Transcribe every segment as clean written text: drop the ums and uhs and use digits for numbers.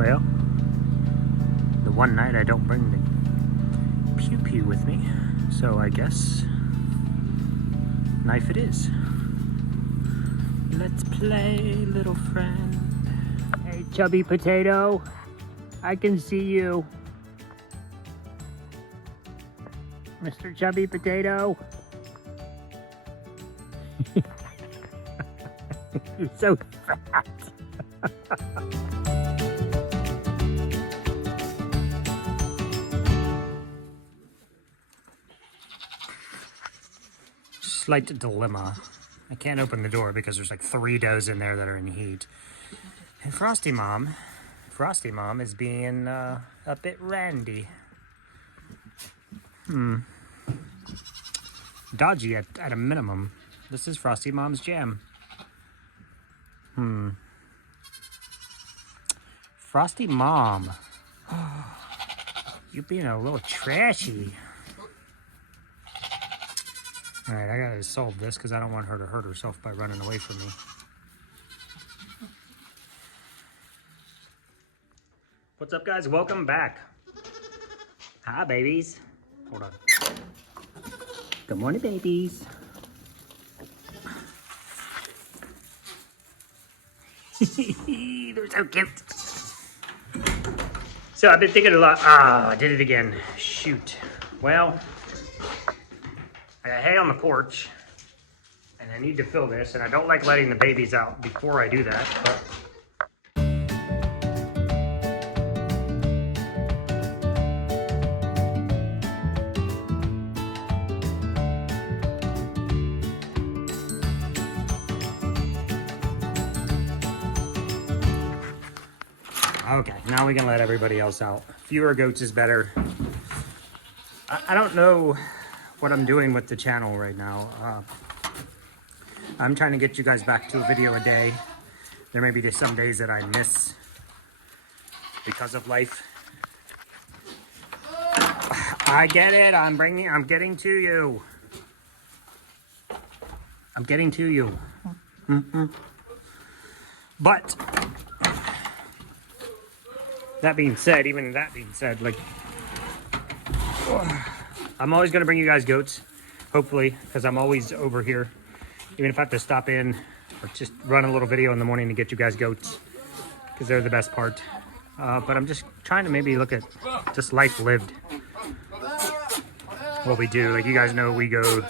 Well, the one night I don't bring the pew pew with me, so I guess knife it is. Let's play, little friend. Hey, chubby potato, I can see you. Mr. Chubby Potato. You're so fat. Slight dilemma. I can't open the door because there's like 3 does in there that are in heat. And Frosty Mom is being a bit randy. Dodgy at a minimum. This is Frosty Mom's jam. Frosty Mom. You being a little trashy. Alright, I gotta solve this because I don't want her to hurt herself by running away from me. What's up, guys? Welcome back. Hi, babies. Hold on. Good morning, babies. They're so cute. So I've been thinking a lot. I did it again. Shoot. Well, I got hay on the porch, and I need to fill this, and I don't like letting the babies out before I do that, but okay, now we can let everybody else out. Fewer goats is better. I don't know what I'm doing with the channel right now. I'm trying to get you guys back to a video a day. There may be just some days that I miss because of life. I get it. I'm getting to you. I'm getting to you. But that being said, like, I'm always going to bring you guys goats, hopefully, because I'm always over here. Even if I have to stop in or just run a little video in the morning to get you guys goats, because they're the best part. But I'm just trying to maybe look at just life lived. What we do, like you guys know, we go...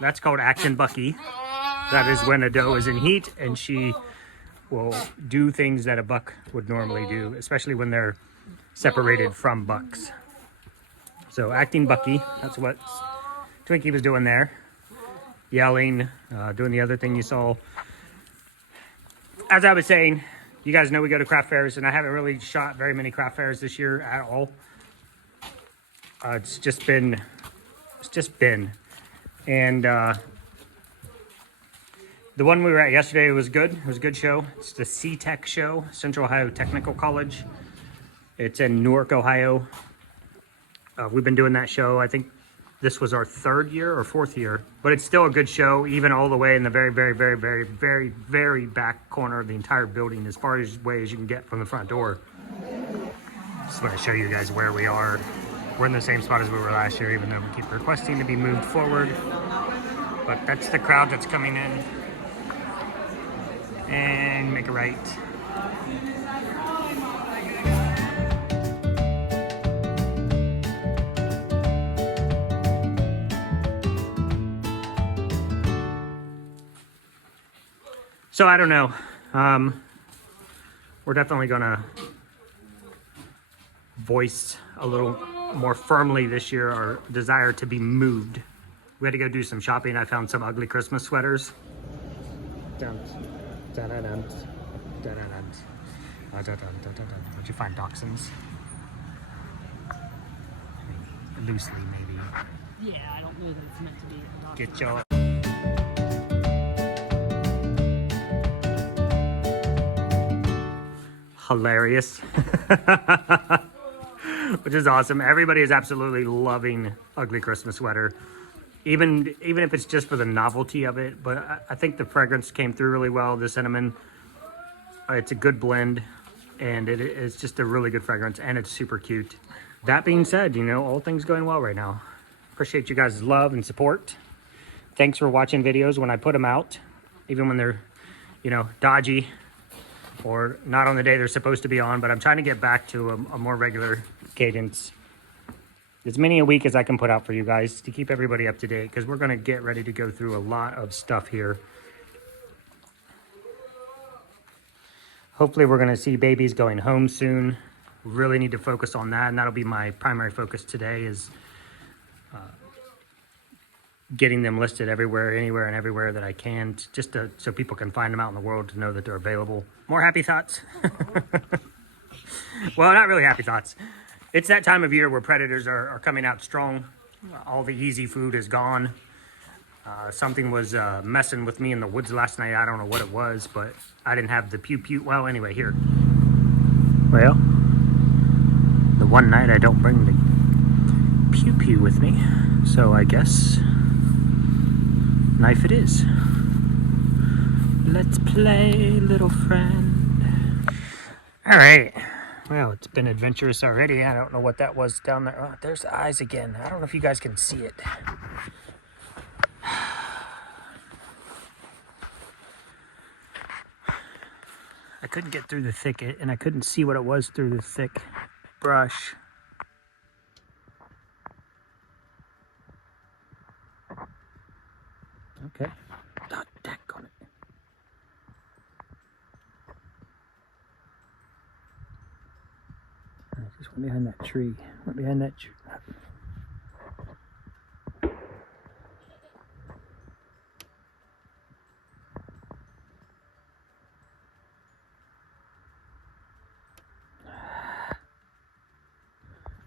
That's called acting Bucky. That is when a doe is in heat and she will do things that a buck would normally do, especially when they're separated from bucks. So acting Bucky, that's what Twinkie was doing there. Yelling, doing the other thing you saw. As I was saying, you guys know we go to craft fairs, and I haven't really shot very many craft fairs this year at all. It's just been. And the one we were at yesterday was good. It was a good show. It's the C-Tech show, Central Ohio Technical College. It's in Newark, Ohio. We've been doing that show. I think this was our 3rd year or 4th year, but it's still a good show, even all the way in the very, very, very, very, very, very back corner of the entire building, as far away as you can get from the front door. Just want to show you guys where we are. We're in the same spot as we were last year, even though we keep requesting to be moved forward. But that's the crowd that's coming in. And make a right. So I don't know. We're definitely gonna voice a little more firmly this year our desire to be moved. We had to go do some shopping. I found some ugly Christmas sweaters. Where'd you find dachshunds? Loosely, maybe. Yeah, I don't know that it's meant to be a dachshund. Get your... hilarious. Which is awesome. Everybody is absolutely loving Ugly Christmas Sweater. Even if it's just for the novelty of it. But I think the fragrance came through really well, the cinnamon. It's a good blend. And it's just a really good fragrance. And it's super cute. That being said, you know, all things going well right now. Appreciate you guys' love and support. Thanks for watching videos when I put them out. Even when they're, you know, dodgy. Or not on the day they're supposed to be on. But I'm trying to get back to a more regular cadence. As many a week as I can put out for you guys to keep everybody up to date, because we're going to get ready to go through a lot of stuff here. Hopefully we're going to see babies going home soon. Really need to focus on that, and that'll be my primary focus today, is getting them listed everywhere, anywhere and everywhere that I can, so people can find them out in the world, to know that they're available. More happy thoughts. Well, not really happy thoughts. It's that time of year where predators are coming out strong. All the easy food is gone. Something was messing with me in the woods last night. I don't know what it was, but I didn't have the pew-pew. Well, anyway, here. Well, the one night I don't bring the pew-pew with me. So I guess knife it is. Let's play, little friend. All right. Well, it's been adventurous already. I don't know what that was down there. Oh, there's the eyes again. I don't know if you guys can see it. I couldn't get through the thicket, and I couldn't see what it was through the thick brush. Okay. Oh, daggone it. I just went behind that tree. Went behind that tree.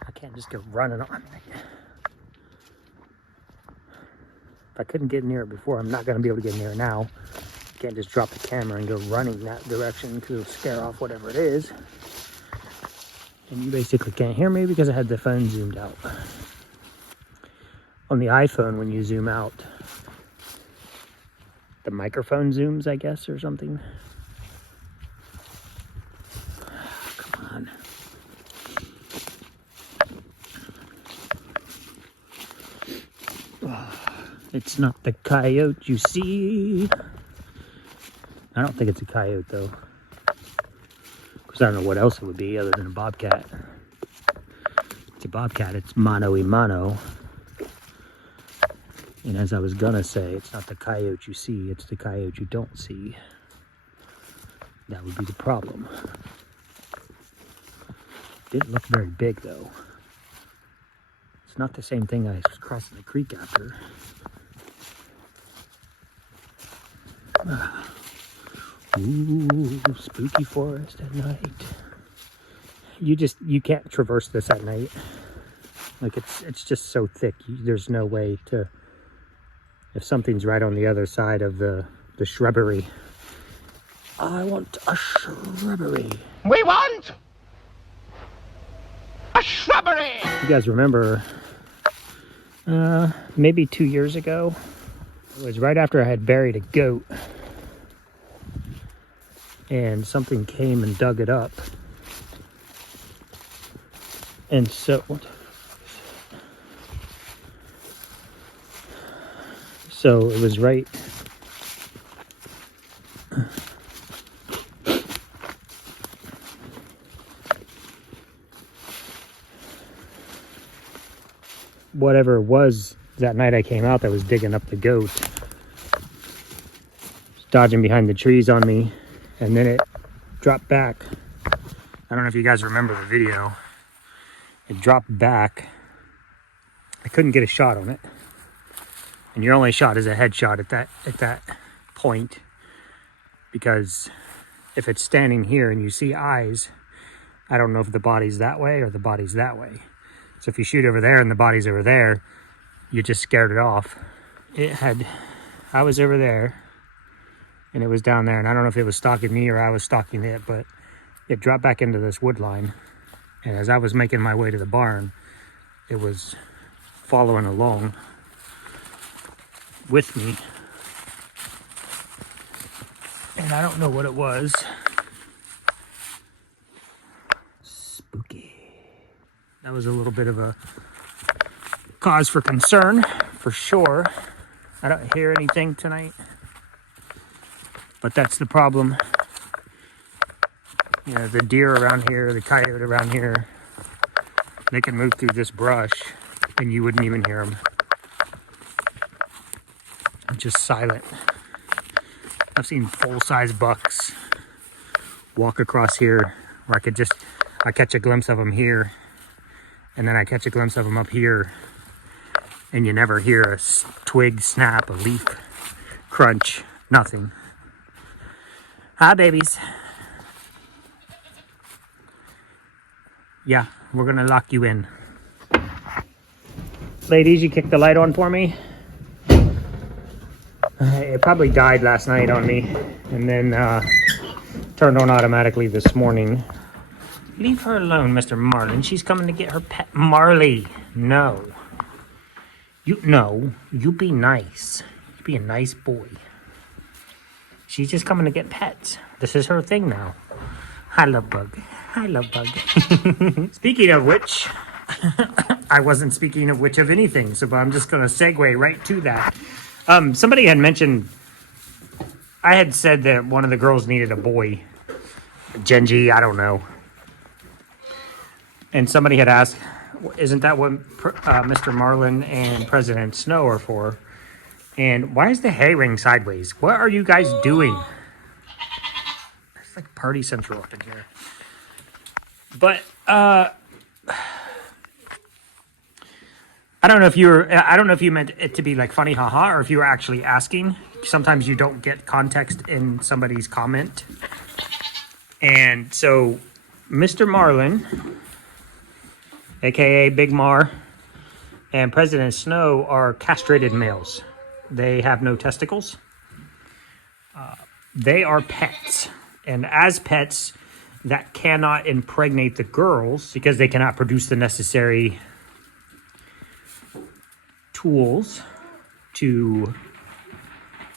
I can't just go running on it. If I couldn't get near it before, I'm not going to be able to get near it now. Can't just drop the camera and go running that direction, because it'll scare off whatever it is. And you basically can't hear me because I had the phone zoomed out. On the iPhone, when you zoom out, the microphone zooms, I guess, or something. Come on. It's not the coyote you see. I don't think it's a coyote, though. Because I don't know what else it would be other than a bobcat. It's a bobcat. It's mano y mano. And as I was gonna say, it's not the coyote you see, it's the coyote you don't see. That would be the problem. Didn't look very big, though. It's not the same thing I was crossing the creek after. Ooh, spooky forest at night. You can't traverse this at night. Like, it's just so thick. There's no way to, if something's right on the other side of the shrubbery. I want a shrubbery. We want a shrubbery. You guys remember, maybe 2 years ago, it was right after I had buried a goat, and something came and dug it up. And so it was right. Whatever it was that night I came out that was digging up the goat, dodging behind the trees on me, and then it dropped back. I don't know if you guys remember the video. It dropped back. I couldn't get a shot on it. And your only shot is a headshot at that point, because if it's standing here and you see eyes, I don't know if the body's that way or the body's that way. So if you shoot over there and the body's over there, you just scared it off. I was over there and it was down there, and I don't know if it was stalking me or I was stalking it, but it dropped back into this wood line. And as I was making my way to the barn, it was following along with me. And I don't know what it was. Spooky. That was a little bit of a cause for concern, for sure. I don't hear anything tonight. But that's the problem. You know, the deer around here, the coyote around here, they can move through this brush and you wouldn't even hear them. Just silent. I've seen full-size bucks walk across here where I catch a glimpse of them here, and then I catch a glimpse of them up here, and you never hear a twig snap, a leaf crunch, nothing. Hi, babies. Yeah, we're gonna lock you in. Ladies, you kicked the light on for me. It probably died last night on me, and then turned on automatically this morning. Leave her alone, Mr. Marlin. She's coming to get her pet. Marley, no. You be nice. You be a nice boy. She's just coming to get pets. This is her thing now. Hi, love bug. Hi, love bug. Speaking of which, I wasn't speaking of which of anything, so I'm just going to segue right to that. Somebody had mentioned, I had said that one of the girls needed a boy. Genji, I don't know. And somebody had asked, isn't that what Mr. Marlin and President Snow are for? And why is the hay ring sideways? What are you guys doing? It's like party central up in here. But, I don't know if you meant it to be like funny, haha, or if you were actually asking. Sometimes you don't get context in somebody's comment. And so, Mr. Marlin, aka Big Mar, and President Snow are castrated males. They have no testicles. They are pets. And as pets, that cannot impregnate the girls because they cannot produce the necessary tools to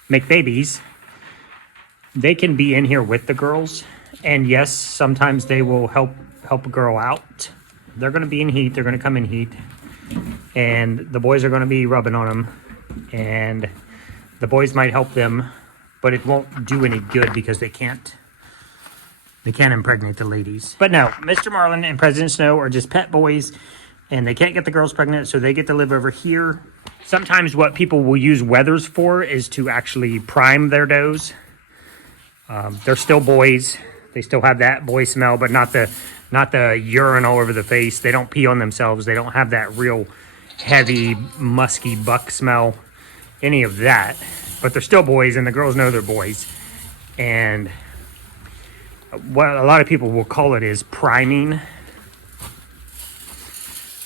make babies. They can be in here with the girls, and yes, sometimes they will help a girl out. They're going to be in heat. They're going to come in heat, and the boys are going to be rubbing on them, and the boys might help them, but it won't do any good because they can't impregnate the ladies. But no, Mr. Marlin and President Snow are just pet boys, and they can't get the girls pregnant, so they get to live over here. Sometimes what people will use Wethers for is to actually prime their does. They're still boys. They still have that boy smell, but not the urine all over the face. They don't pee on themselves. They don't have that real heavy, musky buck smell, any of that. But they're still boys, and the girls know they're boys. And what a lot of people will call it is priming.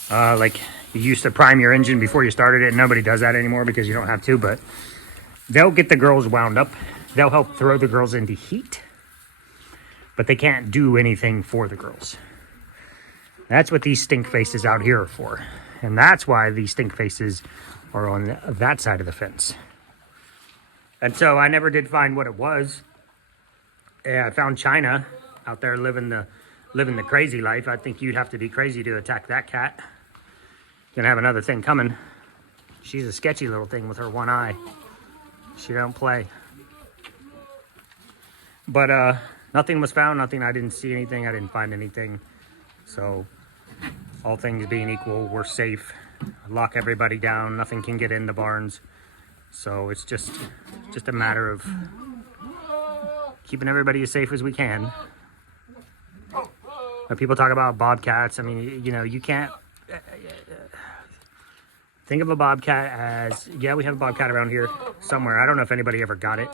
Like you used to prime your engine before you started it. Nobody does that anymore because you don't have to, but they'll get the girls wound up. They'll help throw the girls into heat, but they can't do anything for the girls. That's what these stink faces out here are for. And that's why these stink faces are on that side of the fence. And so I never did find what it was. I found China out there living the crazy life. I think you'd have to be crazy to attack that cat. Gonna have another thing coming. She's a sketchy little thing with her one eye. She don't play. But nothing was found. Nothing. I didn't see anything. I didn't find anything. So all things being equal, we're safe. Lock everybody down. Nothing can get in the barns. So it's just a matter of keeping everybody as safe as we can. When people talk about bobcats, I mean, you know, you can't think of a bobcat as, yeah, we have a bobcat around here somewhere. I don't know if anybody ever got it,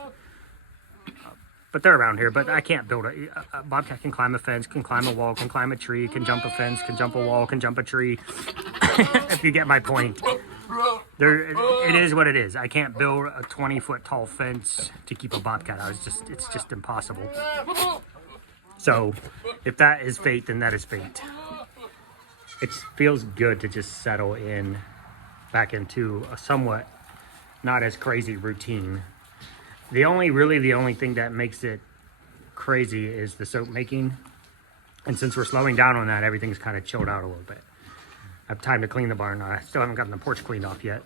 but they're around here. But I can't build a bobcat can climb a fence, can climb a wall, can climb a tree, can jump a fence, can jump a wall, can jump a tree. If you get my point. It is what it is. I can't build a 20-foot tall fence to keep a bobcat out. It's just impossible. So If that is fate, then that is fate. It feels good to just settle in back into a somewhat not as crazy routine. The only thing that makes it crazy is the soap making. And since we're slowing down on that, everything's kind of chilled out a little bit. I have time to clean the barn. I still haven't gotten the porch cleaned off yet,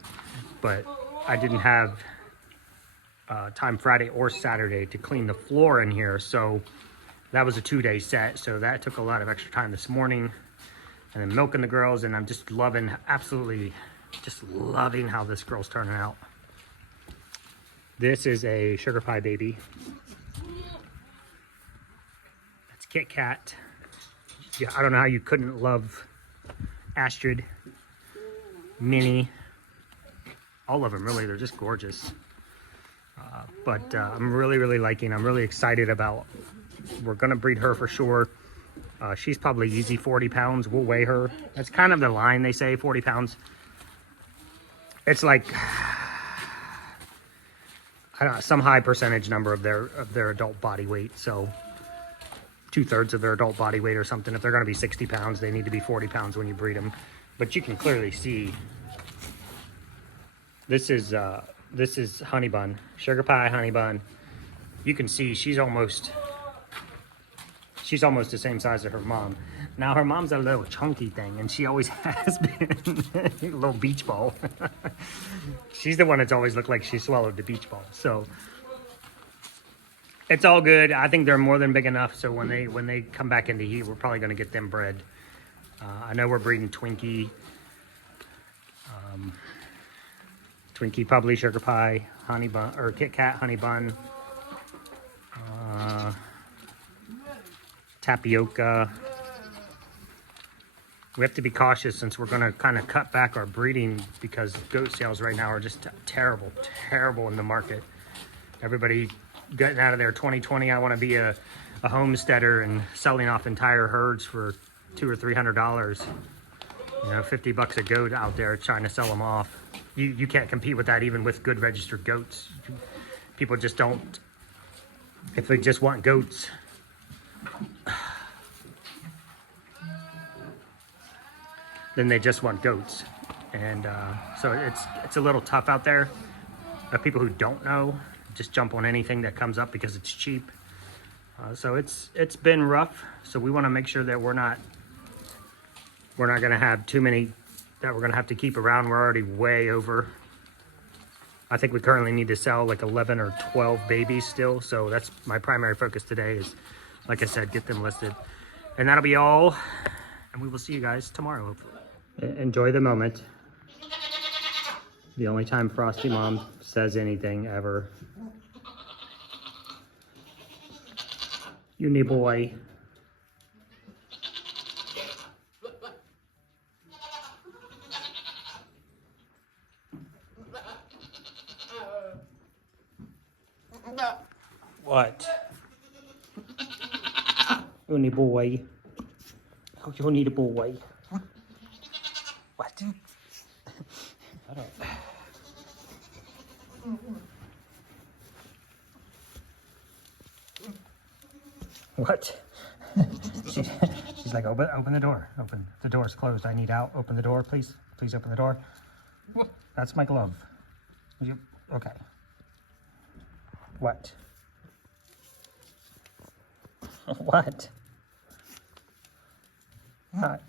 but I didn't have time Friday or Saturday to clean the floor in here. So that was a 2-day set. So that took a lot of extra time this morning, and then milking the girls. And I'm just loving, absolutely just loving how this girl's turning out. This is a sugar pie baby. That's Kit Kat. Yeah, I don't know how you couldn't love Astrid, Minnie, all of them really. They're just gorgeous. But I'm really liking, I'm really excited about, we're gonna breed her for sure. She's probably easy 40 pounds. We'll weigh her. That's kind of the line, they say 40 pounds. It's like, I don't know, some high percentage number of their adult body weight. So 2/3 of their adult body weight or something. If they're going to be 60 pounds, they need to be 40 pounds when you breed them. But you can clearly see this is honey bun, sugar pie honey bun. You can see she's almost the same size as her mom. Now her mom's a little chunky thing, and she always has been. A little beach ball. She's the one that's always looked like she swallowed the beach ball. So it's all good. I think they're more than big enough. So when they come back into heat, we're probably going to get them bred. I know we're breeding Twinkie. Twinkie, probably sugar pie, honey bun, or Kit Kat honey bun. Tapioca. We have to be cautious since we're going to kind of cut back our breeding because goat sales right now are just terrible in the market. Everybody getting out of their 2020, I want to be a homesteader and selling off entire herds for $200 or $300. You know, $50 a goat out there trying to sell them off. You can't compete with that even with good registered goats. People just don't. If they just want goats, then they just want goats. And so it's a little tough out there. People who don't know just jump on anything that comes up because it's cheap. So it's been rough. So we want to make sure that we're not going to have too many that we're going to have to keep around. We're already way over. I think we currently need to sell like 11 or 12 babies still. So that's my primary focus today is, like I said, get them listed. And that'll be all. And we will see you guys tomorrow, hopefully. Enjoy the moment. The only time Frosty Mom says anything ever. Uni boy. What? Uni boy. Oh, you need a boy. What? I don't. What? She's like, open the door. Open. The door's closed. I need out. Open the door, please. Please open the door. That's my glove. Okay. What? What? What?